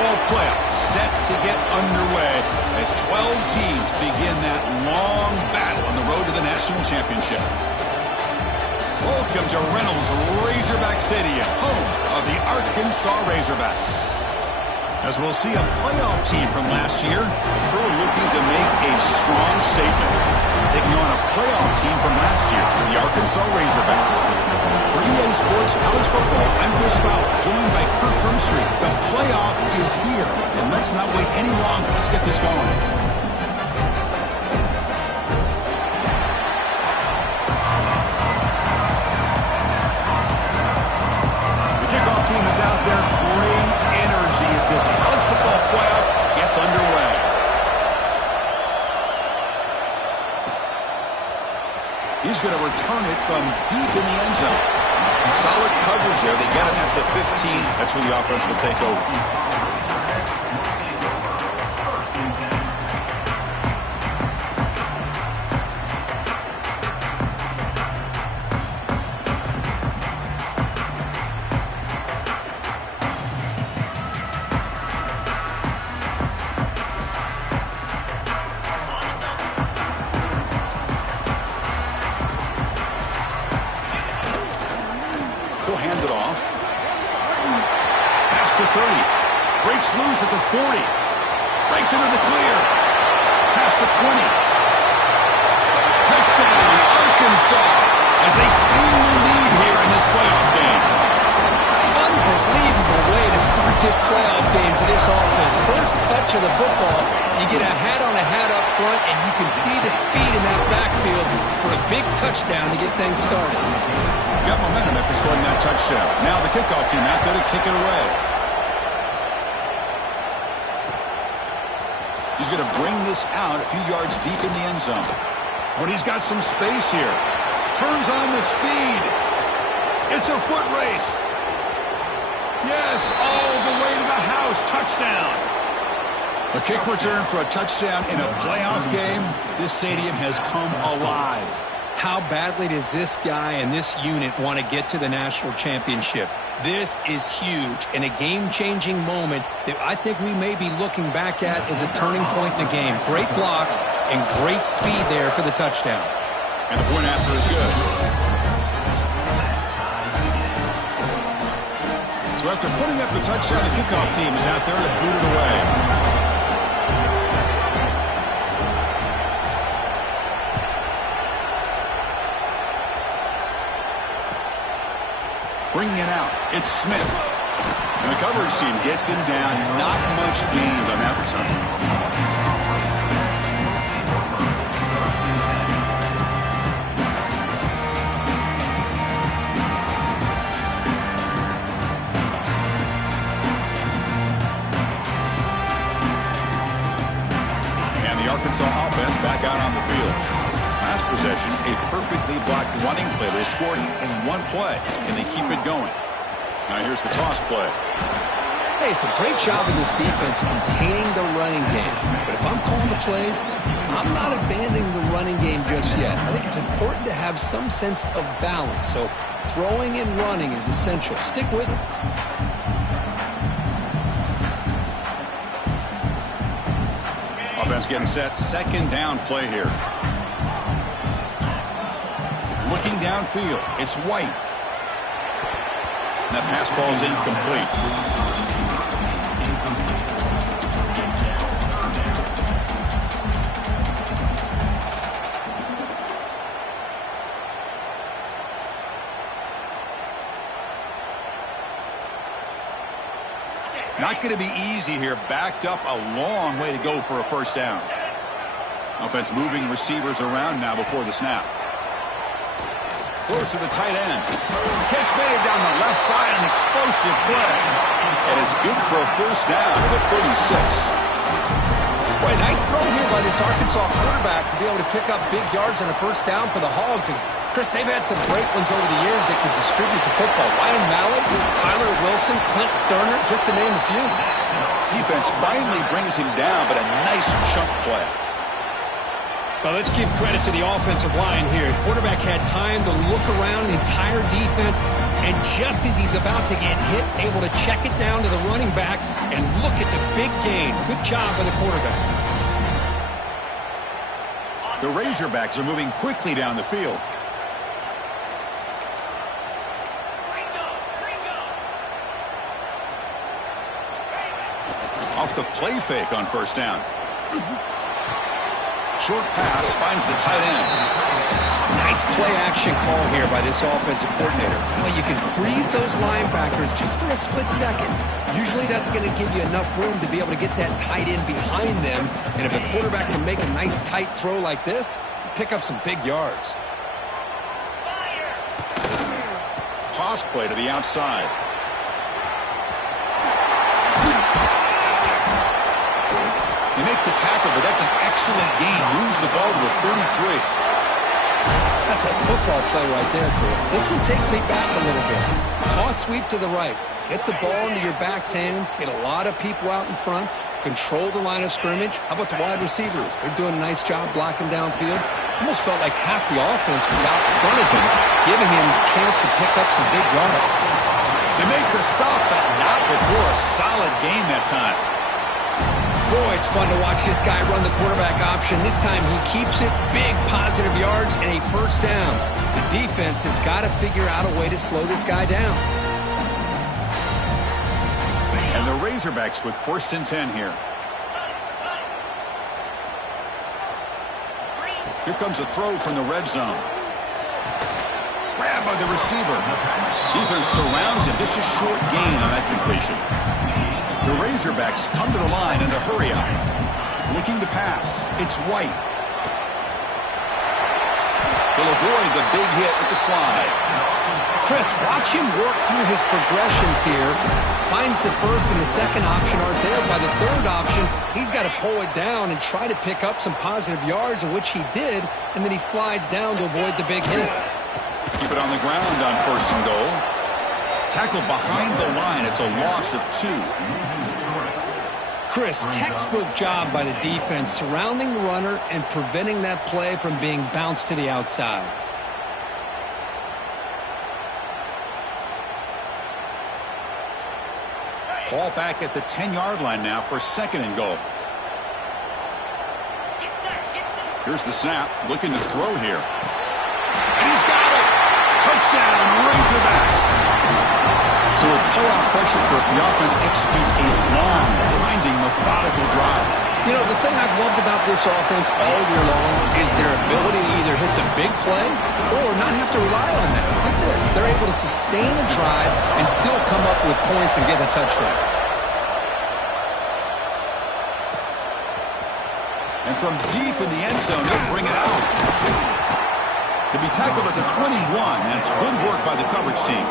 football playoff set to get underway as 12 teams begin that long battle on the road to the national championship. Welcome to Reynolds Razorback Stadium, home of the Arkansas Razorbacks. As we'll see a playoff team from last year, the Crew looking to make a strong statement. Taking on a playoff team from last year, the Arkansas Razorbacks. For EA Sports College Football, I'm Chris Fowler, joined by Kirk Hermstreet. The playoff is here, and let's not wait any longer. Let's get this going. Team is out there. Great energy as this college football playoff gets underway. He's going to return it from deep in the end zone. Solid coverage there. They get him at the 15. That's where the offense will take over. Hand it off. Past the 30. Breaks loose at the 40. Breaks into the clear. Past the 20. Touchdown, Arkansas, as they cleanly lead here in this playoff game. Unbelievable way to start this playoff game for this offense. First touch of the football, you get a hat on a hat up front, and you can see the speed in that backfield for a big touchdown to get things started. Got momentum after scoring that touchdown. Now the kickoff team out there to kick it away. He's going to bring this out a few yards deep in the end zone. When he's got some space here. Turns on the speed. It's a foot race. Yes, all the way to the house. Touchdown. A kick return for a touchdown in a playoff game. This stadium has come alive. How badly does this guy and this unit want to get to the national championship? This is huge and a game-changing moment that I think we may be looking back at as a turning point in the game. Great blocks and great speed there for the touchdown. And the point after is good. So after putting up the touchdown, the kickoff team is out there to boot it away. Bringing it out, it's Smith. And the coverage team gets him down. Not much gained on that return. And the Arkansas offense back out on the field. Last possession, a perfectly blocked running play. They scored in one play. Can they keep it going? Now here's the toss play. Hey, it's a great job of this defense containing the running game. But if I'm calling the plays, I'm not abandoning the running game just yet. I think it's important to have some sense of balance. So throwing and running is essential. Stick with it. Offense getting set. Second down play here. Looking downfield, it's White. And that pass falls incomplete. Not going to be easy here. Backed up a long way to go for a first down. Offense moving receivers around now before the snap. Close to the tight end. Catch made down the left side, an explosive play. And it's good for a first down to the 36. Boy, nice throw here by this Arkansas quarterback to be able to pick up big yards on a first down for the Hogs. And, Chris, they've had some great ones over the years that could distribute the football. Ryan Mallett, Tyler Wilson, Clint Sterner, just to name a few. Defense finally brings him down, but a nice chunk play. Well, let's give credit to the offensive line here. The quarterback had time to look around the entire defense, and just as he's about to get hit, able to check it down to the running back, and look at the big gain. Good job by the quarterback. The Razorbacks are moving quickly down the field. Off the play fake on first down. Short pass finds the tight end. Nice play-action call here by this offensive coordinator. You know, you can freeze those linebackers just for a split second. Usually that's going to give you enough room to be able to get that tight end behind them. And if a quarterback can make a nice tight throw like this, pick up some big yards. Toss play to the outside. They make the tackle, but that's an excellent gain. Moves the ball to the 33. That's a football play right there, Chris. This one takes me back a little bit. Toss sweep to the right. Get the ball into your back's hands. Get a lot of people out in front. Control the line of scrimmage. How about the wide receivers? They're doing a nice job blocking downfield. Almost felt like half the offense was out in front of him, giving him a chance to pick up some big yards. They make the stop, but not before a solid gain that time. Boy, it's fun to watch this guy run the quarterback option. This time he keeps it, big positive yards, and a first down. The defense has got to figure out a way to slow this guy down. And the Razorbacks with 1st and 10 here. Here comes a throw from the red zone. Grabbed by the receiver. Defense surrounds him. Just a short gain on that completion. The Razorbacks come to the line in the hurry up. Looking to pass. It's White. He'll avoid the big hit with the slide. Chris, watch him work through his progressions here. Finds the first and the second option aren't there. By the third option, he's got to pull it down and try to pick up some positive yards, of which he did, and then he slides down to avoid the big hit. Keep it on the ground on 1st and goal. Tackled behind the line. It's a loss of 2. Chris, textbook job by the defense surrounding the runner and preventing that play from being bounced to the outside. Ball back at the 10-yard line now for 2nd and goal. Here's the snap. Looking to throw here. And he's got it! Touchdown, Razorbacks! So with playoff pressure for the offense executes a long, grinding, methodical drive. You know, the thing I've loved about this offense all year long is their ability to either hit the big play or not have to rely on that. Like this, they're able to sustain a drive and still come up with points and get a touchdown. And from deep in the end zone, they'll bring it out. To be tackled at the 21, and it's good work by the coverage team.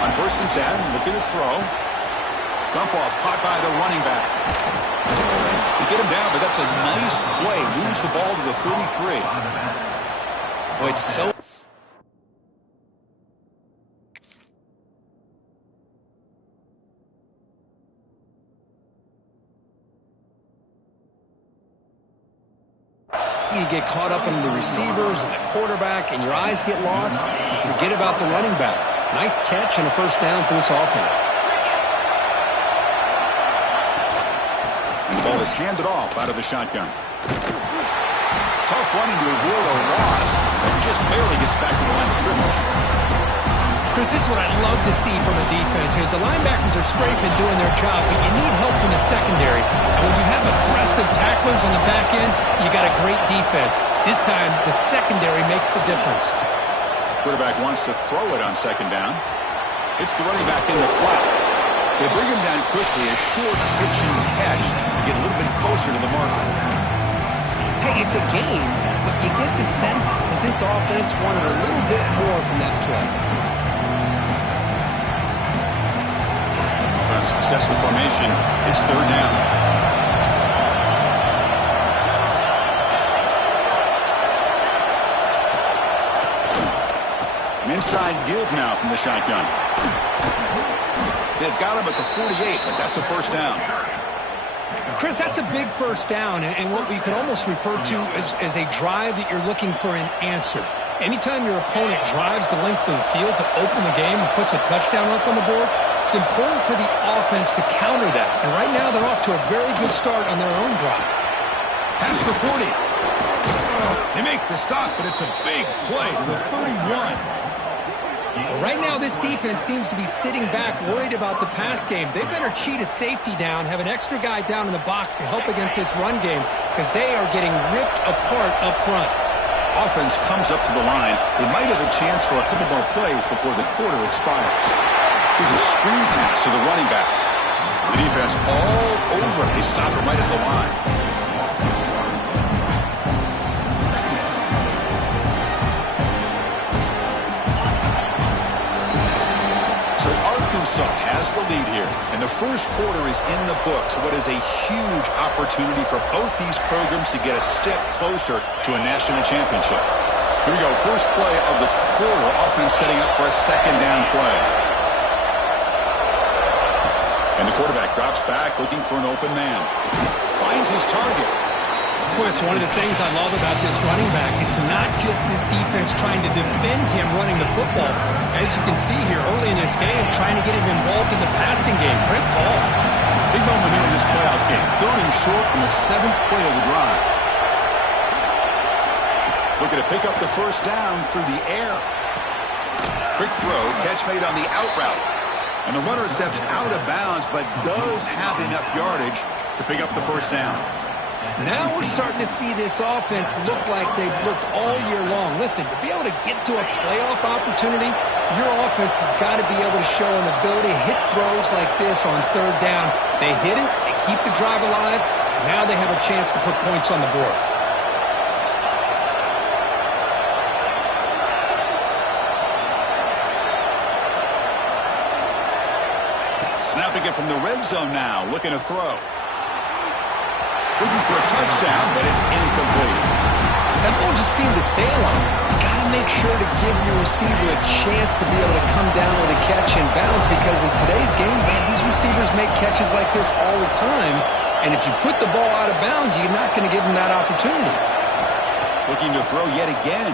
On 1st and 10, looking to throw. Dump off, caught by the running back. They get him down, but that's a nice play. Moves the ball to the 33. Oh, it's so... You get caught up in the receivers and the quarterback, and your eyes get lost. You forget about the running back. Nice catch and a first down for this offense. The ball is handed off out of the shotgun. Tough running to avoid a loss, but just barely gets back to the line of scrimmage. Chris, this is what I'd love to see from a defense is the linebackers are scraping, doing their job, but you need help from the secondary. And when you have aggressive tacklers on the back end, you got a great defense. This time, the secondary makes the difference. Quarterback wants to throw it on 2nd down. It's the running back in the flat. They bring him down quickly, a short pitch and catch to get a little bit closer to the marker. Hey, it's a game, but you get the sense that this offense wanted a little bit more from that play. sets the formation. It's third down. An inside give now from the shotgun. They've got him at the 48, but that's a first down. Chris, that's a big first down, and what we could almost refer to as a drive that you're looking for an answer. Anytime your opponent drives the length of the field to open the game and puts a touchdown up on the board, it's important for the offense to counter that. And right now they're off to a very good start on their own drive. Past the 40. They make the stop, but it's a big play to the 31. Well, right now, this defense seems to be sitting back, worried about the pass game. They better cheat a safety down, have an extra guy down in the box to help against this run game, because they are getting ripped apart up front. Offense comes up to the line. They might have a chance for a couple more plays before the quarter expires. Here's a screen pass to the running back. The defense all over it. They stop it right at the line. Arkansas has the lead here, and the first quarter is in the books. What is a huge opportunity for both these programs to get a step closer to a national championship. Here we go, first play of the quarter. Offense setting up for a second down play. And the quarterback drops back looking for an open man. Finds his target. Chris, one of the things I love about this running back, it's not just this defense trying to defend him running the football. As you can see here early in this game, trying to get him involved in the passing game. Great call. Big moment here in this playoff game. Third and short on the 7th play of the drive. Looking to pick up the first down through the air. Quick throw, catch made on the out route. And the runner steps out of bounds, but does have enough yardage to pick up the first down. Now we're starting to see this offense look like they've looked all year long. Listen, to be able to get to a playoff opportunity, your offense has got to be able to show an ability to hit throws like this on third down. They hit it, they keep the drive alive. Now they have a chance to put points on the board. Snapping it from the red zone now, looking to throw. Looking for a touchdown, but it's incomplete. That ball just seemed to sail on. You got to make sure to give your receiver a chance to be able to come down with a catch and bounce, because in today's game, man, these receivers make catches like this all the time. And if you put the ball out of bounds, you're not going to give them that opportunity. Looking to throw yet again.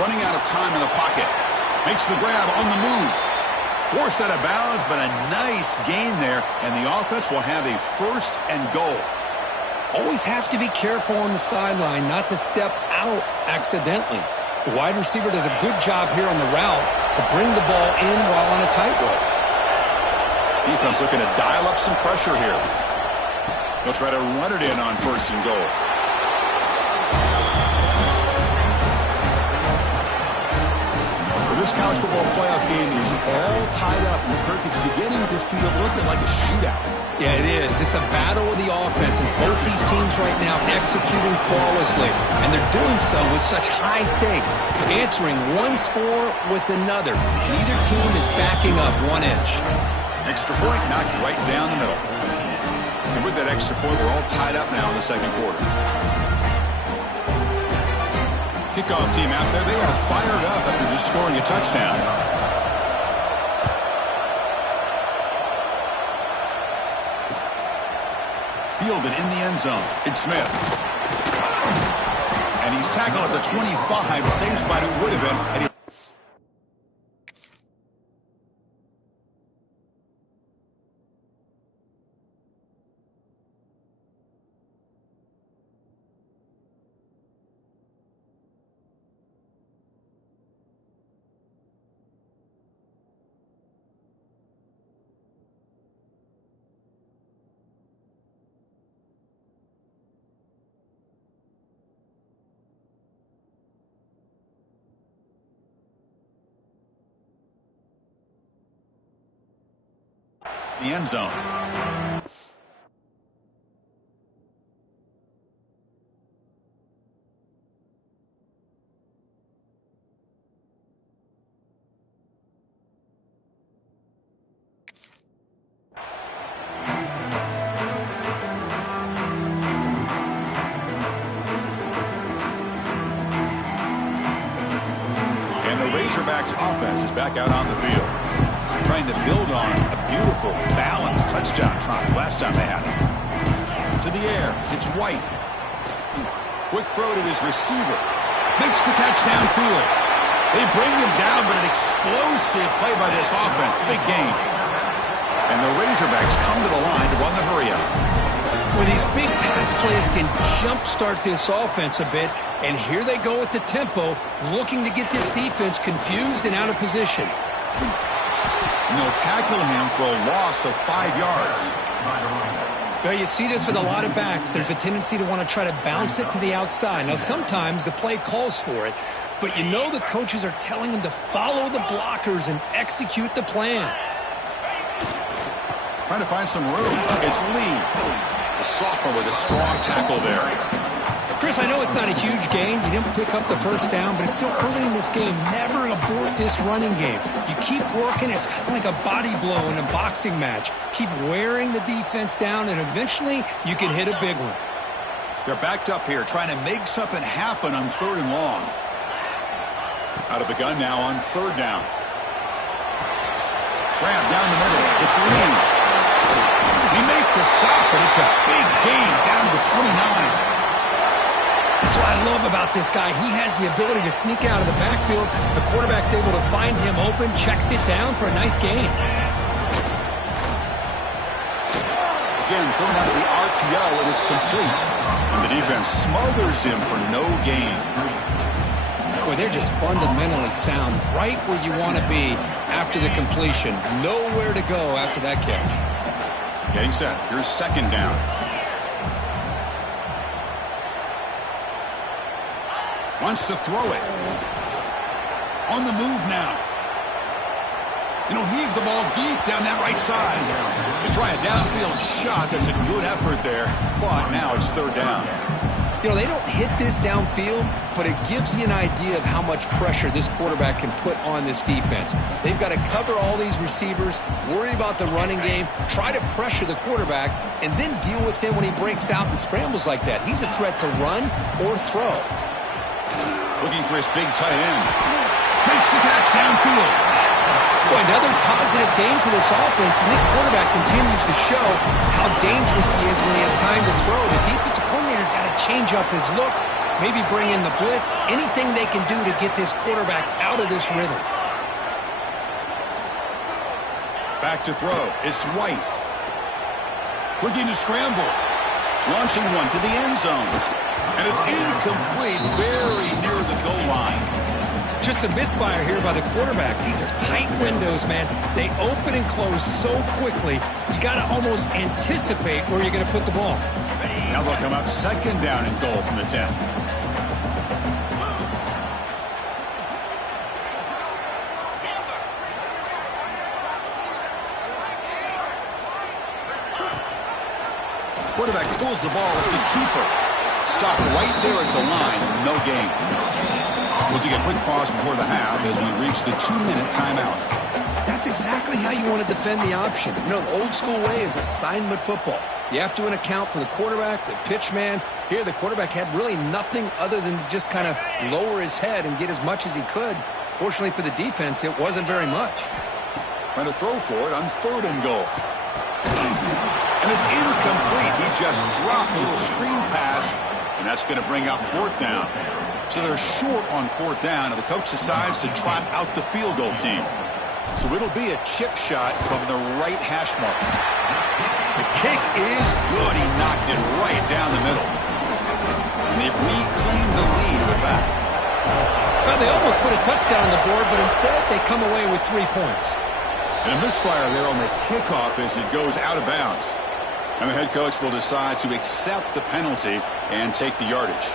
Running out of time in the pocket. Makes the grab on the move. Forced out of bounds, but a nice gain there, and the offense will have a first and goal. Always have to be careful on the sideline not to step out accidentally. The wide receiver does a good job here on the route to bring the ball in while on a tightrope. Defense looking to dial up some pressure here. They'll try to run it in on first and goal. This college football playoff game is all tied up, and Kirk, it's beginning to feel a little bit like a shootout. Yeah, it is. It's a battle of the offenses. Both these teams right now executing flawlessly, and they're doing so with such high stakes, answering one score with another. Neither team is backing up 1 inch. Extra point knocked right down the middle. And with that extra point, we're all tied up now in the second quarter. Kickoff team out there, they are fired up after just scoring a touchdown. Fielded in the end zone. It's Smith. And he's tackled at the 25, same spot it would have been. And he the end zone. Razorbacks offense is back out on the field, trying to build on a beautiful, balanced touchdown drive last time they had it. To the air, it's White. Quick throw to his receiver. Makes the catch downfield. They bring him down, but an explosive play by this offense. Big game. And the Razorbacks come to the line to run the hurry-up. Well, these big pass plays can jumpstart this offense a bit, and here they go with the tempo, looking to get this defense confused and out of position. And they'll tackle him for a loss of 5 yards. Well, you see this with a lot of backs. There's a tendency to want to try to bounce it to the outside. Now, sometimes the play calls for it, but you know the coaches are telling them to follow the blockers and execute the plan. Trying to find some room. It's Lee. The sophomore with a strong tackle there. Chris, I know it's not a huge gain. You didn't pick up the first down, but it's still early in this game. Never abort this running game. You keep working. It's kind of like a body blow in a boxing match. Keep wearing the defense down, and eventually you can hit a big one. They're backed up here, trying to make something happen on 3rd and long. Out of the gun now on 3rd down. Grab down the middle. It's Lee. He makes the stop, but it's a big gain down to the 29. That's what I love about this guy. He has the ability to sneak out of the backfield. The quarterback's able to find him open, checks it down for a nice gain. Again, thrown out of the RPO, and it's complete. And the defense smothers him for no gain. Boy, they're just fundamentally sound, right where you want to be after the completion. Nowhere to go after that catch. Getting set. Here's 2nd down. Wants to throw it. On the move now. And he'll heave the ball deep down that right side. They try a downfield shot. That's a good effort there. But now it's 3rd down. You know, they don't hit this downfield, but it gives you an idea of how much pressure this quarterback can put on this defense. They've got to cover all these receivers, worry about the running game, try to pressure the quarterback, and then deal with him when he breaks out and scrambles like that. He's a threat to run or throw. Looking for his big tight end. Makes the catch downfield. Boy, another positive game for this offense, and this quarterback continues to show how dangerous he is when he has time to throw. The defensive coordinator's got to change up his looks, maybe bring in the blitz, anything they can do to get this quarterback out of this rhythm. Back to throw. It's White. Looking to scramble. Launching one to the end zone. And it's incomplete, very near the goal line. Just a misfire here by the quarterback. These are tight windows, man. They open and close so quickly, you got to almost anticipate where you're going to put the ball. Now they'll come up 2nd down and goal from the 10. Quarterback pulls the ball. It's a keeper. Stopped right there at the line. No gain. We'll take a quick pause before the half as we reach the 2-minute timeout. That's exactly how you want to defend the option. You know, the old school way is assignment football. You have to account for the quarterback, the pitch man. Here, the quarterback had really nothing other than just kind of lower his head and get as much as he could. Fortunately for the defense, it wasn't very much. Trying to throw for it on 3rd and goal. And it's incomplete. He just dropped a little screen pass, and that's going to bring up 4th down. So they're short on 4th down, and the coach decides to trot out the field goal team. So it'll be a chip shot from the right hash mark. The kick is good. He knocked it right down the middle. And they've reclaimed the lead with that. Well, they almost put a touchdown on the board, but instead they come away with 3 points. And a misfire there on the kickoff as it goes out of bounds. And the head coach will decide to accept the penalty and take the yardage.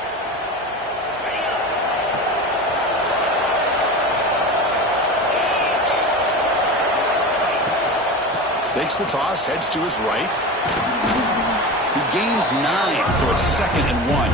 Takes the toss, heads to his right. He gains 9, so it's 2nd and 1.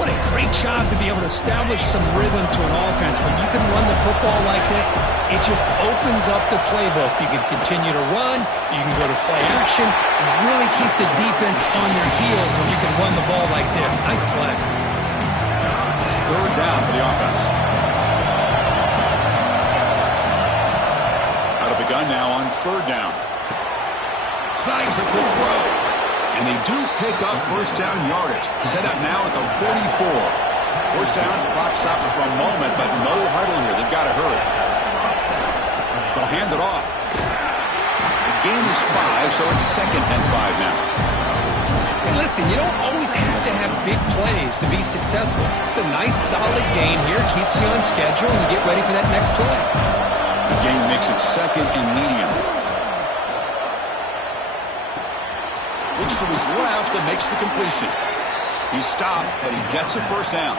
What a great job to be able to establish some rhythm to an offense. When you can run the football like this, it just opens up the playbook. You can continue to run. You can go to play action. You really keep the defense on their heels when you can run the ball like this. Nice play. It's 3rd down for the offense. shotgun now on third down. Snags the good throw. And they do pick up first down yardage. Set up now at the 44. First down, clock stops for a moment, but no huddle here. They've got to hurry. They'll hand it off. The game is 5, so it's 2nd and 5 now. Hey, listen, you don't always have to have big plays to be successful. It's a nice, solid game here. Keeps you on schedule, and you get ready for that next play. The game makes it 2nd and medium. Looks to his left and makes the completion. He's stopped, but he gets a first down.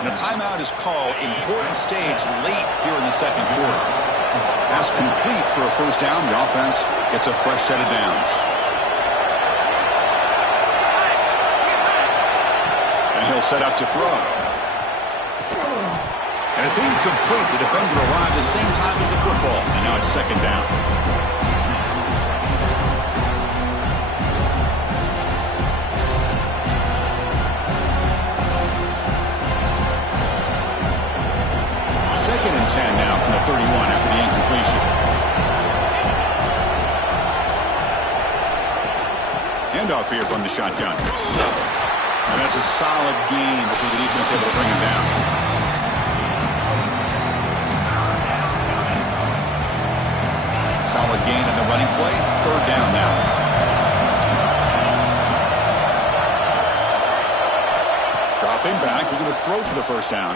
And a timeout is called. Important stage late here in the second quarter. Pass complete for a first down. The offense gets a fresh set of downs. And he'll set up to throw. And it's incomplete. The defender arrived at the same time as the football. And now it's 2nd down. Second and 10 now from the 31 after the incompletion. Handoff here from the shotgun. And that's a solid gain before the defense able to bring him down. Solid gain in the running play. 3rd down now. Dropping back. Looking to throw for the first down.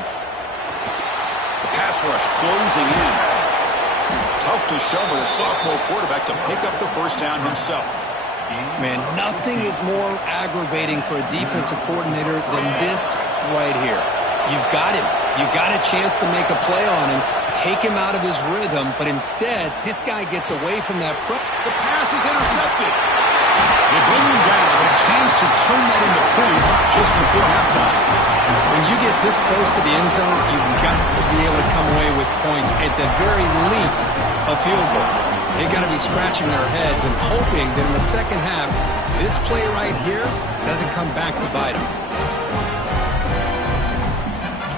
Pass rush closing in. Tough to show with a sophomore quarterback to pick up the first down himself. Man, nothing is more aggravating for a defensive coordinator than this right here. You've got him. You've got a chance to make a play on him, take him out of his rhythm, but instead, this guy gets away from that pressure. The pass is intercepted. They bring him down, but a chance to turn that into points just before halftime. When you get this close to the end zone, you've got to be able to come away with points, at the very least, a field goal. They've got to be scratching their heads and hoping that in the second half, this play right here doesn't come back to bite them.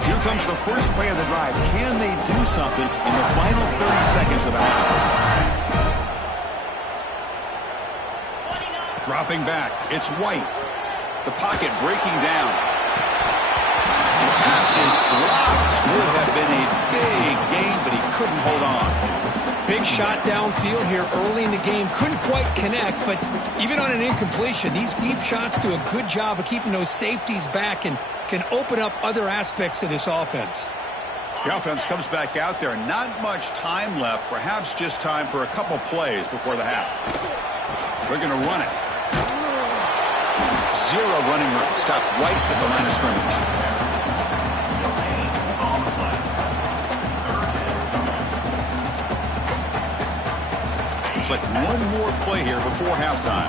Here comes the first play of the drive. Can they do something in the final 30 seconds of the half? Dropping back, it's White. The pocket breaking down. The pass is dropped. Would have been a big gain, but he couldn't hold on. Big shot downfield here early in the game. Couldn't quite connect, but even on an incompletion, these deep shots do a good job of keeping those safeties back and can open up other aspects of this offense. The offense comes back out there. Not much time left. Perhaps just time for a couple plays before the half. They're going to run it. Zero running room. Stop White at the line of scrimmage. Looks like one more play here before halftime.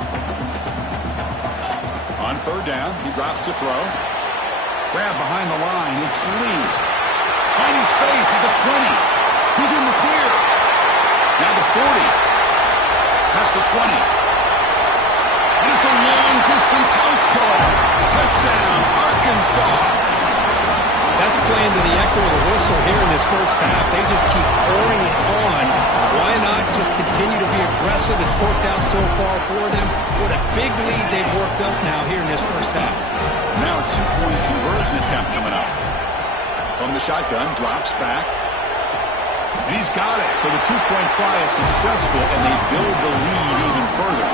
On 3rd down, he drops to throw. Grab behind the line. It's Lee. Finding space at the 20. He's in the clear. Now the 40. Past the 20. And it's a long-distance house call. Touchdown, Arkansas. That's playing to the echo of the whistle here in this first half. They just keep pouring it on. Why not just continue to be aggressive? It's worked out so far for them. What a big lead they've worked up now here in this first half. Now a 2-point conversion attempt coming up. From the shotgun, drops back. And he's got it. So the 2-point try is successful, and they build the lead even further.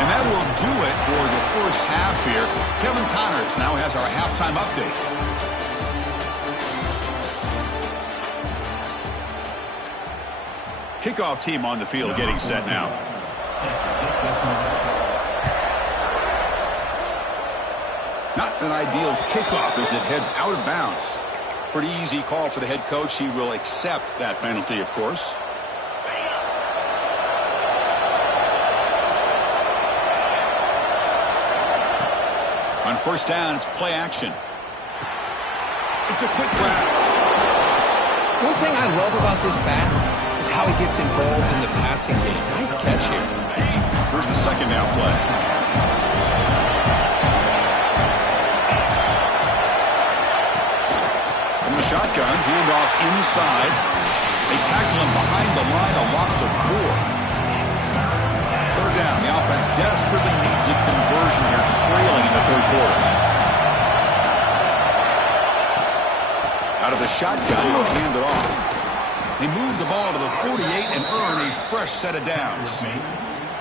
And that will do it for the first half here. Kevin Connors now has our halftime update. Kickoff team on the field getting set now. Not an ideal kickoff as it heads out of bounds. Pretty easy call for the head coach. He will accept that penalty, of course. On 1st down, it's play action. It's a quick grab. One thing I love about this back is how he gets involved in the passing game. Nice catch here. Here's the 2nd down play. shotgun, handoff inside. They tackle him behind the line, a loss of 4. Third down. The offense desperately needs a conversion here, trailing in the third quarter. Out of the shotgun, he'll hand it off. They move the ball to the 48 and earn a fresh set of downs.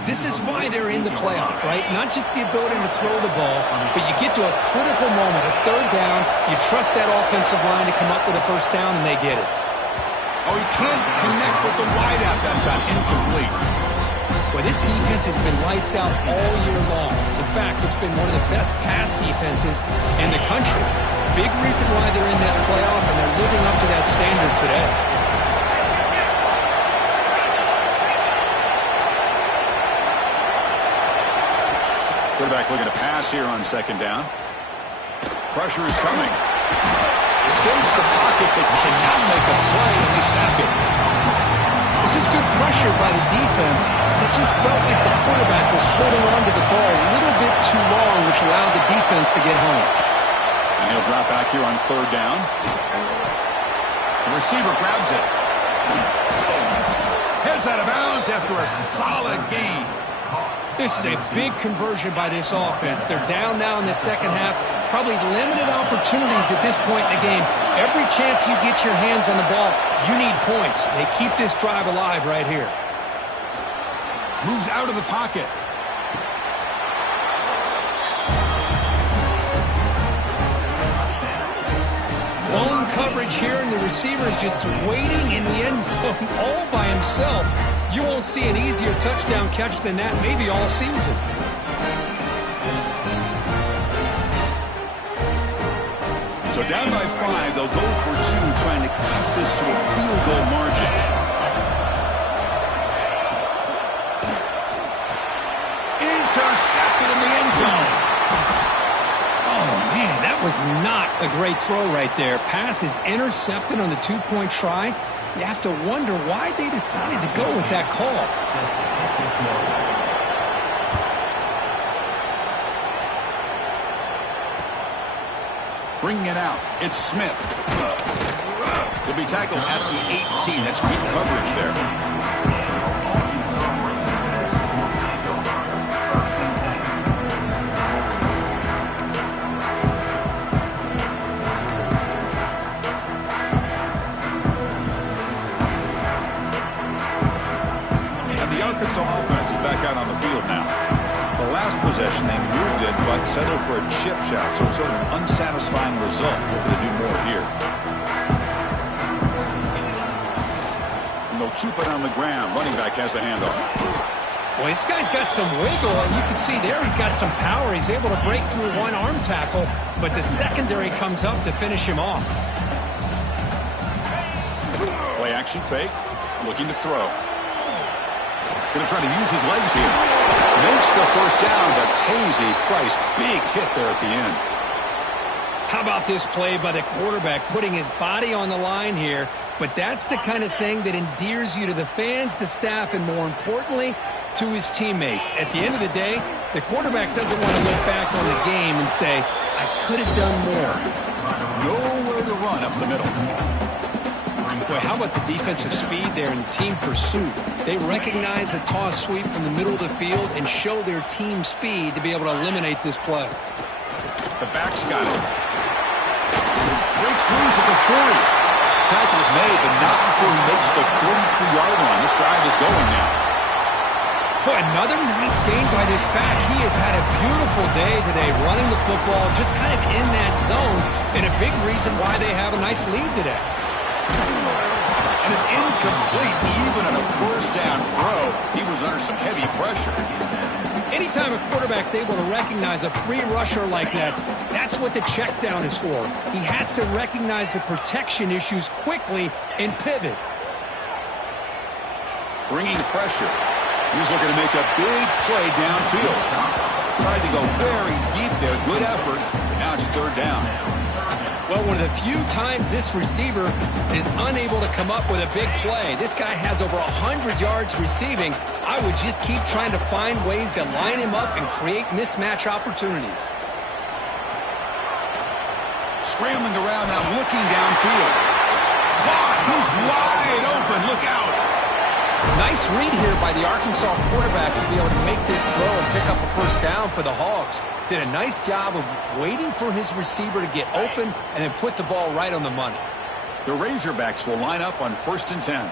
This is why they're in the playoff, right? Not just the ability to throw the ball, but you get to a critical moment, a third down, you trust that offensive line to come up with a first down, and they get it. Oh, he can't connect with the wideout that time. Incomplete. Well, this defense has been lights out all year long. In fact, it's been one of the best pass defenses in the country. Big reason why they're in this playoff, and they're living up to that standard today. Quarterback looking to pass here on second down. Pressure is coming. Escapes the pocket but cannot make a play, and they sack it. This is good pressure by the defense. It just felt like the quarterback was holding on to the ball a little bit too long, which allowed the defense to get home. And he'll drop back here on third down. The receiver grabs it. Heads out of bounds after a solid gain. This is a big conversion by this offense. They're down now in the second half. Probably limited opportunities at this point in the game. Every chance you get your hands on the ball, you need points. They keep this drive alive right here. Moves out of the pocket. Lone coverage here, and the receiver is just waiting in the end zone all by himself. You won't see an easier touchdown catch than that maybe all season. So down by 5, they'll go for 2, trying to cut this to a field goal margin. Intercepted in the end zone. Oh, man, that was not a great throw right there. Pass is intercepted on the 2-point try. You have to wonder why they decided to go with that call. Bringing it out, it's Smith. He'll be tackled at the 18. That's good coverage there. Arkansas offense is back out on the field now. The last possession, they moved it, but settled for a chip shot, so sort of an unsatisfying result. Looking to do more here. And they'll keep it on the ground. Running back has the handoff. Well, this guy's got some wiggle, and you can see there he's got some power. He's able to break through one arm tackle, but the secondary comes up to finish him off. Play action fake. Looking to throw. Going to try to use his legs here. Makes the first down, but pays a price. Big hit there at the end. How about this play by the quarterback, putting his body on the line here? But that's the kind of thing that endears you to the fans, the staff, and more importantly, to his teammates. At the end of the day, the quarterback doesn't want to look back on the game and say, I could have done more. Nowhere to run up the middle. Boy, how about the defensive speed there and team pursuit? They recognize a toss sweep from the middle of the field and show their team speed to be able to eliminate this play. The back's got it. Breaks loose at the 40. Tackle's made, but not before he makes the 43-yard line. This drive is going now. Boy, another nice game by this back. He has had a beautiful day today running the football, just kind of in that zone, and a big reason why they have a nice lead today. And it's incomplete, even on a first down throw. He was under some heavy pressure. Anytime a quarterback's able to recognize a free rusher like that, that's what the check down is for. He has to recognize the protection issues quickly and pivot. Bringing pressure. He's looking to make a big play downfield. Tried to go very deep there. Good effort. Now it's third down. Well, one of the few times this receiver is unable to come up with a big play. This guy has over 100 yards receiving. I would just keep trying to find ways to line him up and create mismatch opportunities. scrambling around now, looking downfield. Caught. He's wide open. Look out. Nice read here by the Arkansas quarterback to be able to make this throw and pick up a first down for the Hogs. Did a nice job of waiting for his receiver to get open and then put the ball right on the money. The Razorbacks will line up on 1st and 10.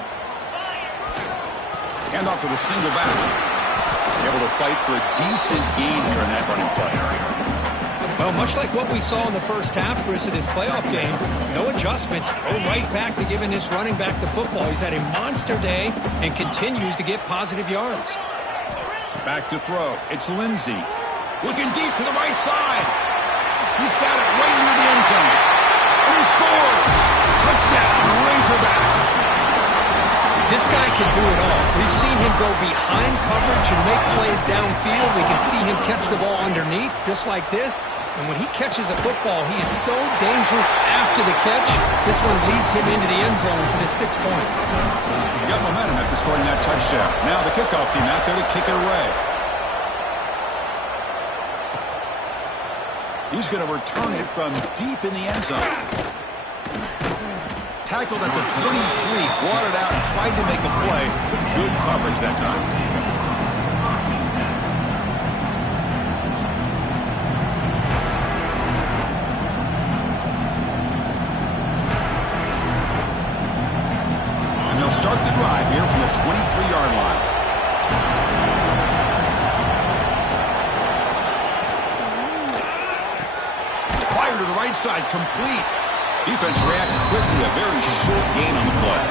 Hand off to the single back. Able to fight for a decent gain here in that running play. Well, much like what we saw in the first half, Chris, of this playoff game, no adjustments. Go right back to giving this running back to football. He's had a monster day and continues to get positive yards. Back to throw. It's Lindsey. Looking deep to the right side. He's got it right near the end zone. And he scores. Touchdown, Razorbacks. This guy can do it all. We've seen him go behind coverage and make plays downfield. We can see him catch the ball underneath just like this. And when he catches a football, he is so dangerous after the catch. This one leads him into the end zone for the 6 points. Got momentum after scoring that touchdown. Now the kickoff team out there to kick it away. He's going to return it from deep in the end zone. Tackled at the 23, brought it out and tried to make a play. Good coverage that time. Start the drive here from the 23-yard line. Fire to the right side, complete. Defense reacts quickly, a very short gain on the play.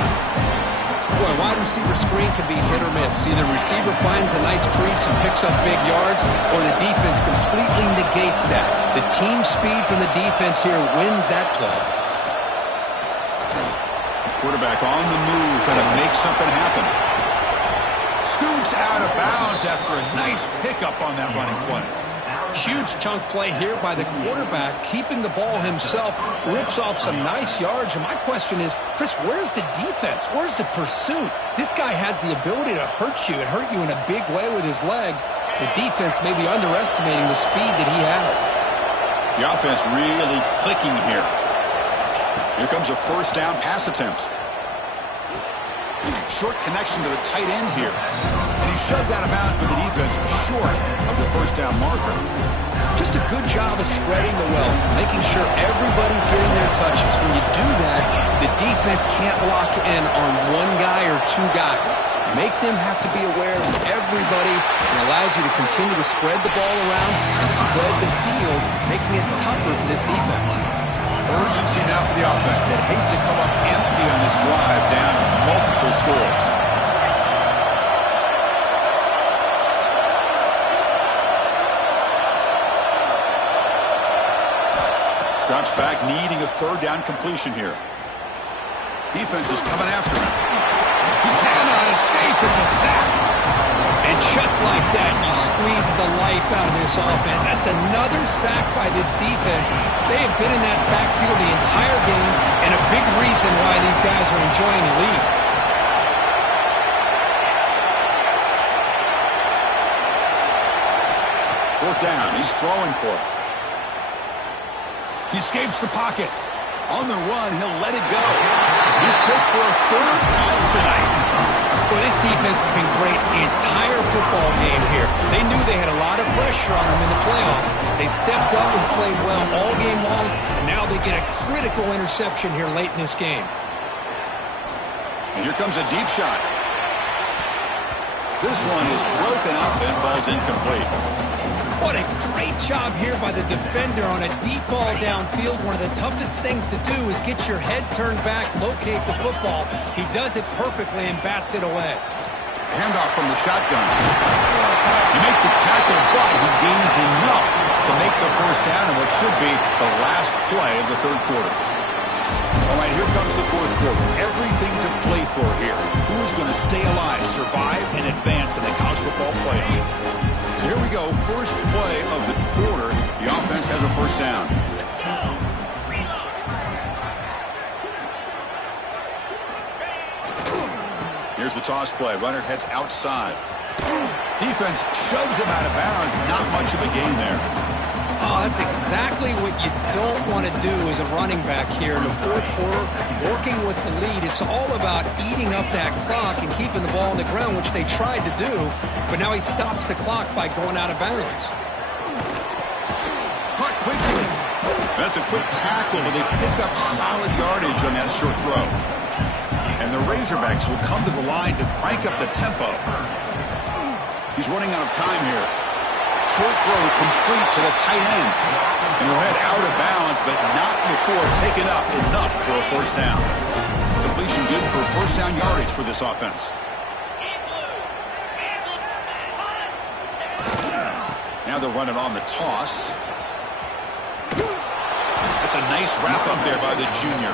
Boy, wide receiver screen can be hit or miss. Either receiver finds a nice crease and picks up big yards, or the defense completely negates that. The team speed from the defense here wins that play. Quarterback on the move, trying to make something happen. Scoots out of bounds after a nice pickup on that running play. Huge chunk play here by the quarterback, keeping the ball himself, rips off some nice yards. And my question is, Chris, where's the defense? Where's the pursuit? This guy has the ability to hurt you and hurt you in a big way with his legs. The defense may be underestimating the speed that he has. The offense really clicking here. Here comes a first down pass attempt. Short connection to the tight end here. And he's shoved out of bounds by the defense short of the first down marker. Just a good job of spreading the wealth, making sure everybody's getting their touches. When you do that, the defense can't lock in on one guy or two guys. Make them have to be aware of everybody. It allows you to continue to spread the ball around and spread the field, making it tougher for this defense. Urgency now for the offense that hates to come up empty on this drive, down multiple scores. Drops back, needing a third down completion here. Defense is coming after him. He cannot escape. It's a sack. And just like that, you squeeze the life out of this offense. That's another sack by this defense. They have been in that backfield the entire game, and a big reason why these guys are enjoying the lead. Fourth down. He's throwing for it. He escapes the pocket. On the run, he'll let it go. He's picked for a third time tonight. Well, this defense has been great the entire football game here. They knew they had a lot of pressure on them in the playoff. They stepped up and played well all game long, and now they get a critical interception here late in this game. And here comes a deep shot. This one is broken up and falls incomplete. What a great job here by the defender on a deep ball downfield. One of the toughest things to do is get your head turned back, locate the football. He does it perfectly and bats it away. Handoff from the shotgun. You make the tackle, but he gains enough to make the first down in what should be the last play of the third quarter. All right, here comes the fourth quarter. Everything to play for here. Who's going to stay alive, survive, and advance in the college football playoff? So here we go, first play of the quarter. The offense has a first down. Here's the toss play. Runner heads outside. Defense shoves him out of bounds. Not much of a gain there. Oh, that's exactly what you don't want to do as a running back here in the fourth quarter. Working with the lead, it's all about eating up that clock and keeping the ball on the ground, which they tried to do, but now he stops the clock by going out of bounds. Caught quickly. That's a quick tackle, but they pick up solid yardage on that short throw. And the Razorbacks will come to the line to crank up the tempo. He's running out of time here. Short throw complete to the tight end. And will head out of bounds, but not before picking up enough for a first down. Completion good for first down yardage for this offense. Now they're running on the toss. That's a nice wrap up there by the junior.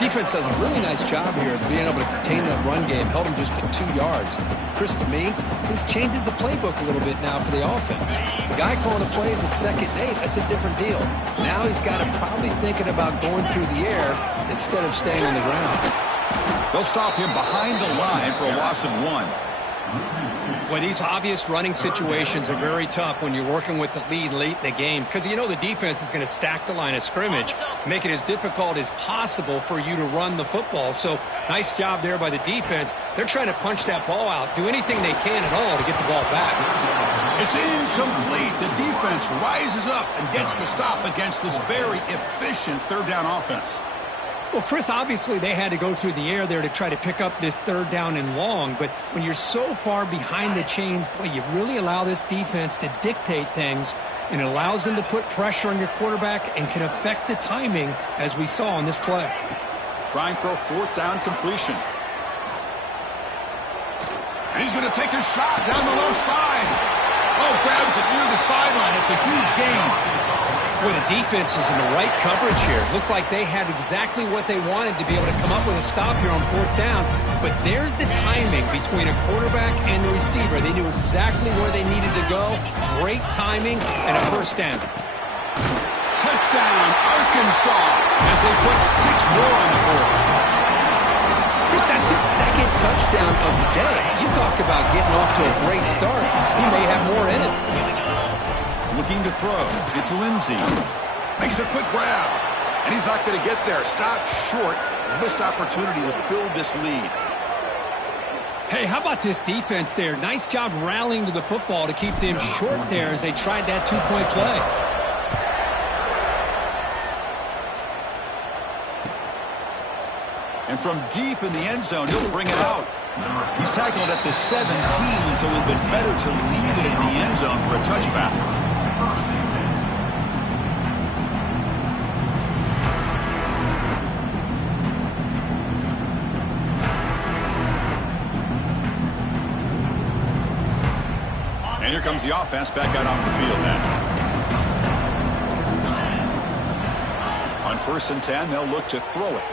Defense does a really nice job here of being able to contain that run game. Held him just to 2 yards. Chris, to me, this changes the playbook a little bit now for the offense. The guy calling the plays at 2nd and 8, that's a different deal. Now he's got to probably thinking about going through the air instead of staying on the ground. They'll stop him behind the line for a loss of 1. Boy, these obvious running situations are very tough when you're working with the lead late in the game because you know the defense is going to stack the line of scrimmage, make it as difficult as possible for you to run the football. So nice job there by the defense. They're trying to punch that ball out, do anything they can at all to get the ball back. It's incomplete. The defense rises up and gets the stop against this very efficient third down offense. Well, Chris, obviously they had to go through the air there to try to pick up this third down and long, but when you're so far behind the chains, boy, you really allow this defense to dictate things, and it allows them to put pressure on your quarterback and can affect the timing, as we saw on this play. Trying for a fourth down completion. And he's going to take a shot down the left side. Oh, grabs it near the sideline. It's a huge gain. Boy, the defense is in the right coverage here. Looked like they had exactly what they wanted to be able to come up with a stop here on fourth down. But there's the timing between a quarterback and the receiver. They knew exactly where they needed to go. Great timing and a first down. Touchdown, Arkansas, as they put 6 more on the board. Chris, that's his 2nd touchdown of the day. You talk about getting off to a great start. He may have more in it. Looking to throw. It's Lindsey. Makes a quick grab. And he's not going to get there. Stopped short. Missed opportunity to build this lead. Hey, how about this defense there? Nice job rallying to the football to keep them short there as they tried that 2-point play. And from deep in the end zone, he'll bring it out. He's tackled at the 17, so it would have been better to leave it in the end zone for a touchback. And here comes the offense back out on the field now. On 1st and 10, they'll look to throw it.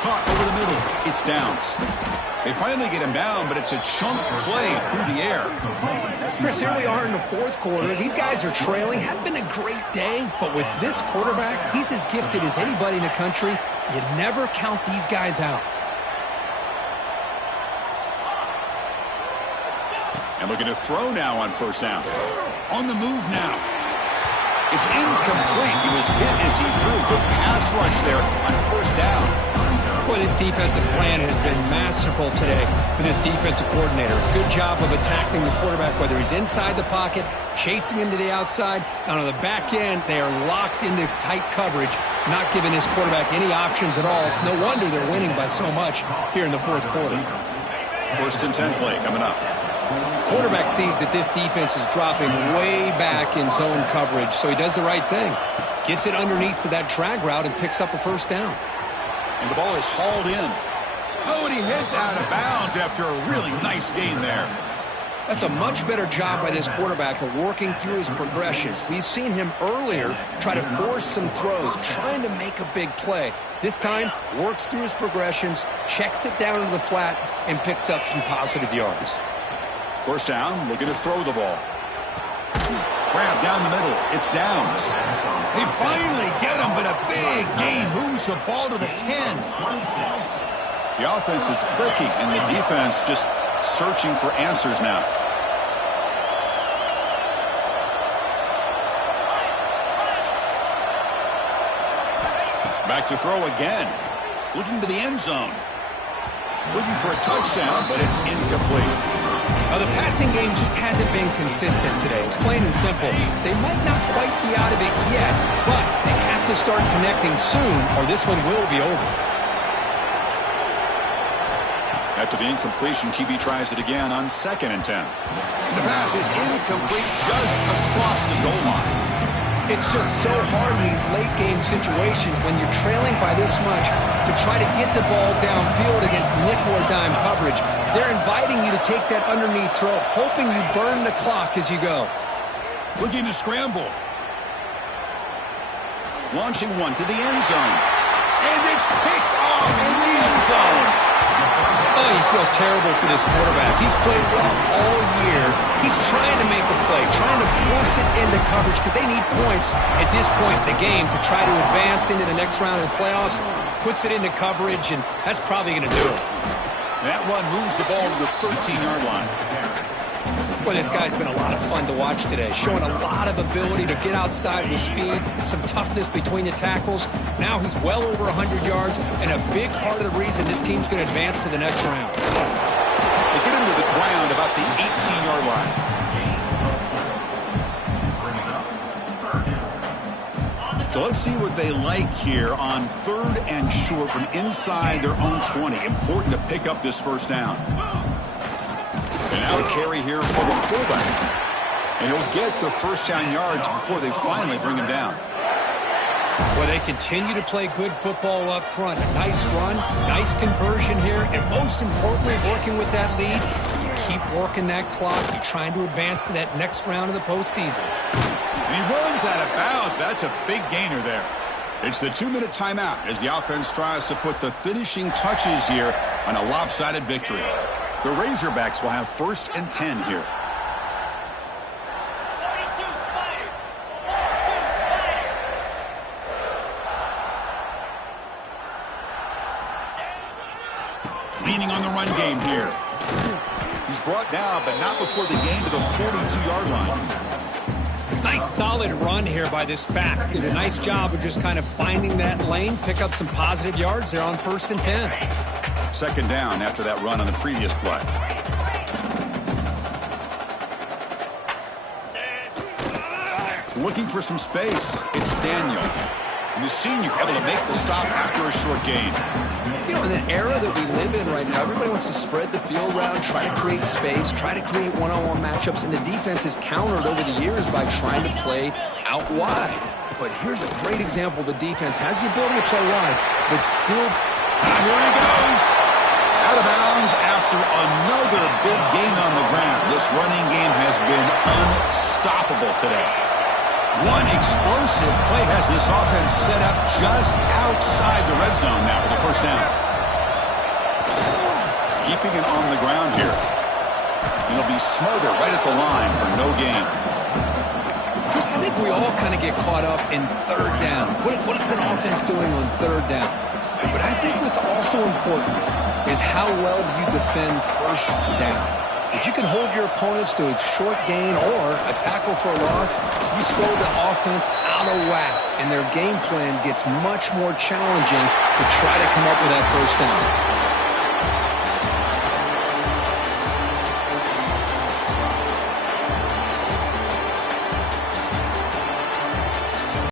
Caught over the middle. It's Downs. They finally get him down, but it's a chunk play through the air. Chris, here we are in the fourth quarter. These guys are trailing. Hadn't been a great day, but with this quarterback, he's as gifted as anybody in the country. You never count these guys out. And looking to throw now on 1st down. On the move now. It's incomplete. He was hit as he threw. Good pass rush there on 1st down. Boy, this defensive plan has been masterful today for this defensive coordinator. Good job of attacking the quarterback, whether he's inside the pocket, chasing him to the outside. And on the back end, they are locked into tight coverage, not giving his quarterback any options at all. It's no wonder they're winning by so much here in the fourth quarter. 1st and 10 play coming up. Quarterback sees that this defense is dropping way back in zone coverage, so he does the right thing. Gets it underneath to that drag route and picks up a first down. And the ball is hauled in. Oh, and he heads out of bounds after a really nice gain there. That's a much better job by this quarterback of working through his progressions. We've seen him earlier try to force some throws, trying to make a big play. This time, works through his progressions, checks it down into the flat, and picks up some positive yards. 1st down, looking to throw the ball. Grab down the middle. It's Downs. They finally get him, but a big gain moves the ball to the 10. The offense is clicking, and the defense just searching for answers now. Back to throw again. Looking to the end zone. Looking for a touchdown, but it's incomplete. Now, the passing game just hasn't been consistent today. It's plain and simple. They might not quite be out of it yet, but they have to start connecting soon, or this one will be over. After the incompletion, QB tries it again on 2nd and 10. The pass is incomplete just across the goal line. It's just so hard in these late-game situations when you're trailing by this much to try to get the ball downfield against nickel or dime coverage. They're inviting you to take that underneath throw, hoping you burn the clock as you go. Looking to scramble. Launching one to the end zone. And it's picked off in the end zone. Oh, you feel terrible for this quarterback. He's played well all year. He's trying to make a play, trying to force it into coverage because they need points at this point in the game to try to advance into the next round of the playoffs. Puts it into coverage, and that's probably going to do it. That one moves the ball to the 13-yard line. Boy, this guy's been a lot of fun to watch today, showing a lot of ability to get outside with speed, some toughness between the tackles. Now he's well over 100 yards, and a big part of the reason this team's going to advance to the next round. They get him to the ground about the 18-yard line. So let's see what they like here on 3rd and short from inside their own 20. Important to pick up this first down. And now a carry here for the fullback. And he'll get the first down yards before they finally bring him down. Well, they continue to play good football up front. Nice run, nice conversion here, and most importantly, working with that lead, you keep working that clock. You're trying to advance to that next round of the postseason. And he runs out of bounds. That's a big gainer there. It's the 2-minute timeout as the offense tries to put the finishing touches here on a lopsided victory. The Razorbacks will have 1st and 10 here. Leaning on the run game here. He's brought down, but not before the gain to the 42-yard line. Nice solid run here by this back. Did a nice job of just kind of finding that lane, pick up some positive yards there on 1st and 10. 2nd down after that run on the previous play. Looking for some space. It's Daniel. And the senior able to make the stop after a short gain. You know, in the era that we live in right now, everybody wants to spread the field around, try to create space, try to create one-on-one matchups, and the defense has countered over the years by trying to play out wide. But here's a great example. The defense has the ability to play wide, but still... And here he goes. Out of bounds after another big gain on the ground. This running game has been unstoppable today. One explosive play has this offense set up just outside the red zone now for the first down. Keeping it on the ground here. It'll be Smoother right at the line for no gain. Chris, I think we all kind of get caught up in 3rd down. What is an offense doing on 3rd down? But I think what's also important is how well you defend 1st down. If you can hold your opponents to a short gain or a tackle for a loss, you throw the offense out of whack, and their game plan gets much more challenging to try to come up with that 1st down.